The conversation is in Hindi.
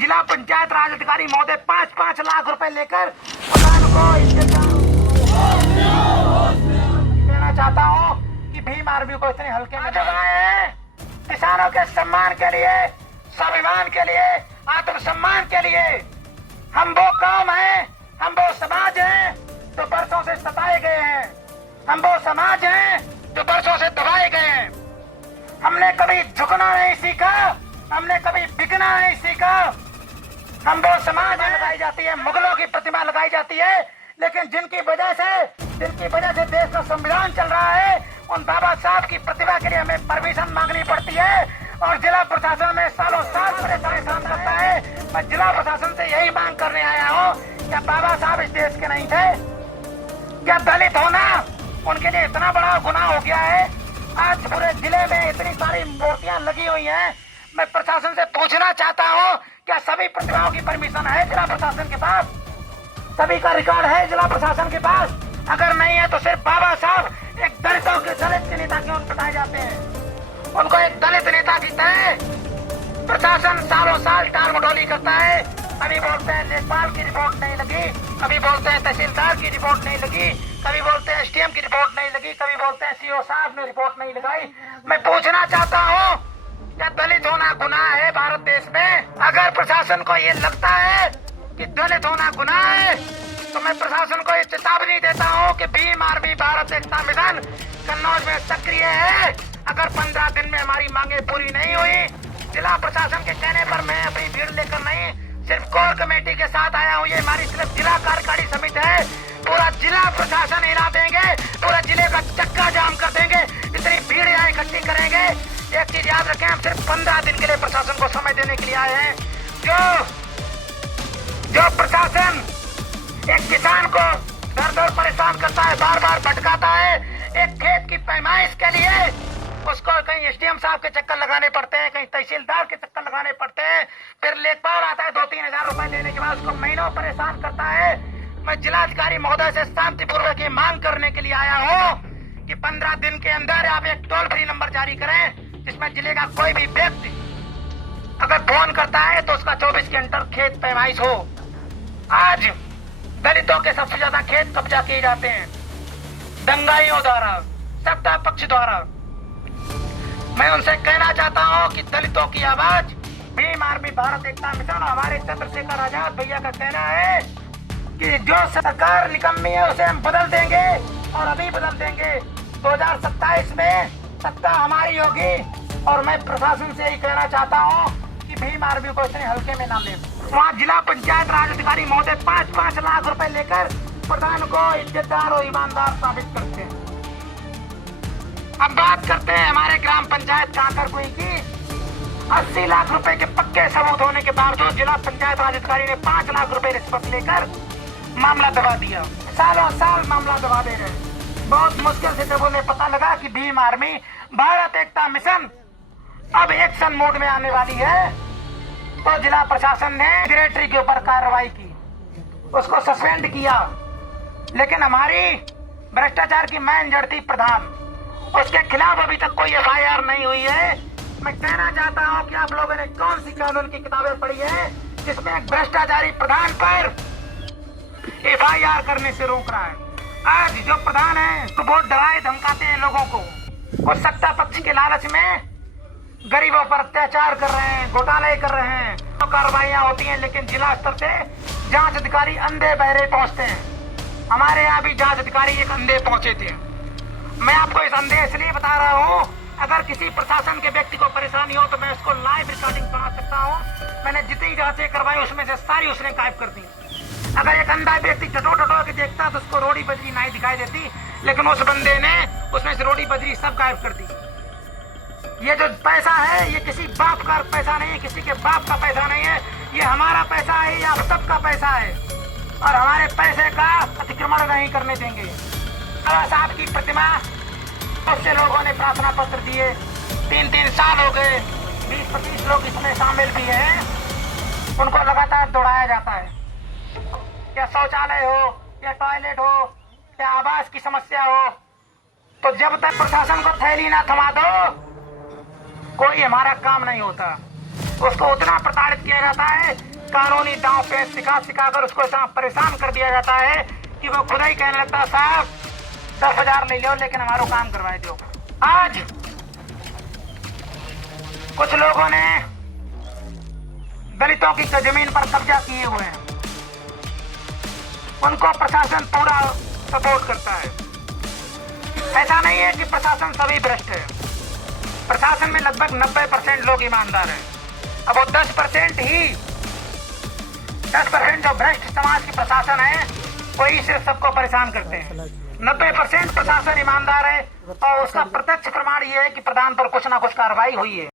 जिला पंचायत राज अधिकारी महोदय 5-5 लाख रुपए लेकर प्रधान को कहना चाहता हूँ कि भीम आर्मी को इतने हल्के में लगाए। किसानों के सम्मान के लिए, स्वाभिमान के लिए, आत्मसम्मान के लिए हम वो कौम हैं, हम वो समाज हैं जो बरसों से सताए गए हैं, हम वो समाज हैं जो बरसों से दबाए गए हैं। हमने कभी झुकना नहीं सीखा, हमने कभी बिकना नहीं सीखा। हम वो समाज लगाई जाती है, मुगलों की प्रतिमा लगाई जाती है, लेकिन जिनकी वजह से देश का संविधान चल रहा है, उन बाबा साहब की प्रतिभा के लिए हमें परमिशन मांगनी पड़ती है और जिला प्रशासन में सालों साल परेशान करता है। मैं जिला प्रशासन से यही मांग करने आया हूँ, क्या बाबा साहब इस देश के नहीं थे? क्या दलित होना उनके लिए इतना बड़ा गुनाह हो गया है? आज पूरे जिले में इतनी सारी मूर्तियां लगी हुई हैं। मैं प्रशासन से पूछना चाहता हूँ, क्या सभी प्रतिभाओं की परमिशन है जिला प्रशासन के पास? सभी का रिकॉर्ड है जिला प्रशासन के पास? अगर नहीं है तो सिर्फ बाबा साहब एक दलित के नेता क्यों बताए जाते हैं? उनको एक दलित नेता की तरह प्रशासन सालों साल टाल मटोली करता है। कभी बोलते हैं लेखपाल की रिपोर्ट नहीं लगी, कभी बोलते हैं तहसीलदार की रिपोर्ट नहीं लगी, कभी बोलते हैं एसडीएम की रिपोर्ट नहीं लगी, कभी बोलते हैं सीओ साहब ने रिपोर्ट नहीं लगाई। मैं पूछना चाहता हूँ, क्या दलित होना गुनाह है भारत देश में? अगर प्रशासन को ये लगता है कि दलित होना गुनाह है, तो मैं प्रशासन को ये चेतावनी देता हूँ कि भीम आर्मी भारत एकता मिशन कन्नौज में सक्रिय है। अगर 15 दिन में हमारी मांगे पूरी नहीं हुई, जिला प्रशासन के कहने पर मैं अपनी भीड़ लेकर नहीं, सिर्फ कोर कमेटी के साथ आया हूँ। ये हमारी सिर्फ जिला कार्यकारी समिति है। पूरा जिला प्रशासन हिला देंगे, पूरा जिले का चक्का जाम कर देंगे, इतनी भीड़ यहाँ इकट्ठी करेंगे। एक चीज याद रखें, हम सिर्फ 15 दिन के लिए प्रशासन को समय देने के लिए आए हैं। जो प्रशासन एक किसान को दर दर परेशान करता है, बार बार भटकाता है, एक खेत की पैमाइश के लिए उसको कहीं एसडीएम साहब के चक्कर लगाने पड़ते हैं, कहीं तहसीलदार के चक्कर लगाने पड़ते हैं, फिर लेखपाल आता है 2-3 हजार रुपए लेने के बाद उसको महीनों परेशान करता है। मैं जिलाधिकारी महोदय से शांतिपूर्वक ये मांग करने के लिए आया हूँ कि 15 दिन के अंदर आप एक टोल फ्री नंबर जारी करें, जिसमें जिले का कोई भी व्यक्ति अगर फोन करता है तो उसका 24 घंटे खेत पैमाइश हो। आज दलितों के सबसे ज्यादा खेत कब्जा किए जाते हैं दंगाइयों द्वारा, सत्ता पक्ष द्वारा। मैं उनसे कहना चाहता हूँ कि दलितों की आवाज भीम आर्मी भारत एकता मिशन, हमारे चंद्रशेखर आजाद भैया का कहना है कि जो सरकार निकम्मी है उसे हम बदल देंगे और अभी बदल देंगे। 2027 में सत्ता हमारी होगी और मैं प्रशासन से यही कहना चाहता हूँ कि भीम आर्मी को इतने हल्के में ना ले। वहाँ जिला पंचायत राज अधिकारी महोदय 5-5 लाख रुपए लेकर प्रधान को इज्जतदार और ईमानदार साबित करते हैं। अब बात करते हैं हमारे ग्राम पंचायत कांकरकुई की। 80 लाख रुपए के पक्के सबूत होने के बावजूद जिला पंचायत राज अधिकारी ने 5 लाख रुपए रिश्वत लेकर मामला दबा दिया। सालों साल मामला दबा दे रहे। बहुत मुश्किल से जब उन्हें पता लगा कि भीम आर्मी भारत एकता मिशन अब एक्शन मोड में आने वाली है, तो जिला प्रशासन ने सेक्रेटरी के ऊपर कार्रवाई की, उसको सस्पेंड किया। लेकिन हमारी भ्रष्टाचार की मैन जड़ थी प्रधान, उसके खिलाफ अभी तक कोई एफआईआर नहीं हुई है। मैं कहना चाहता हूं कि आप लोगों ने कौन सी कानून की किताबें पढ़ी है जिसमें एक भ्रष्टाचारी प्रधान पर एफआईआर करने से रोक रहा है? आज जो प्रधान है तो बहुत डराए धमकाते हैं लोगों को, और सत्ता पक्ष के लालच में गरीबों पर अत्याचार कर रहे हैं, घोटाले कर रहे हैं। तो कार्रवाइयां होती हैं, लेकिन जिला स्तर से जांच अधिकारी अंधे बहरे पहुंचते हैं। हमारे यहाँ भी जांच अधिकारी एक अंधे पहुंचे थे। मैं आपको इस अंधे इसलिए बता रहा हूँ, अगर किसी प्रशासन के व्यक्ति को परेशानी हो तो मैं उसको लाइव रिकॉर्डिंग बना सकता हूँ। मैंने जितनी जांचें करवाई उसमें से सारी उसने गायब कर दी। अगर एक अंधा व्यक्ति टटो के देखता तो उसको रोड़ी बजरी नहीं दिखाई देती, लेकिन उस बंदे ने उसमें से रोड़ी बजरी सब गायब कर दी। ये जो पैसा है ये किसी बाप का पैसा नहीं है, किसी के बाप का पैसा नहीं है, ये हमारा पैसा है, ये आप सबका पैसा है, और हमारे पैसे का अतिक्रमण नहीं करने देंगे। बाबा साहब की प्रतिमा बहुत से लोगों ने प्रार्थना पत्र दिए, 3-3 साल हो गए, 20-25 लोग इसमें शामिल भी हैं, उनको लगातार दौड़ाया जाता है। क्या शौचालय हो या टॉयलेट हो या आवास की समस्या हो, तो जब तक प्रशासन को थैली ना थमा दो कोई हमारा काम नहीं होता। उसको उतना प्रताड़ित किया जाता है, कानूनी दांव पे सिखा कर उसको इतना परेशान कर दिया जाता है कि वो खुद ही कहने लगता है साहब 10,000 ले लो लेकिन हमारा काम करवाए दो। आज कुछ लोगों ने दलितों की जमीन पर कब्जा किए हुए हैं, उनको प्रशासन पूरा सपोर्ट करता है। ऐसा नहीं है कि प्रशासन सभी भ्रष्ट है, प्रशासन में लगभग 90% लोग ईमानदार हैं। अब वो 10% जो भ्रष्ट समाज की प्रशासन है वही सिर्फ सबको परेशान करते हैं। 90% प्रशासन ईमानदार है और उसका प्रत्यक्ष प्रमाण ये है कि प्रधान पर कुछ ना कुछ कार्रवाई हुई है।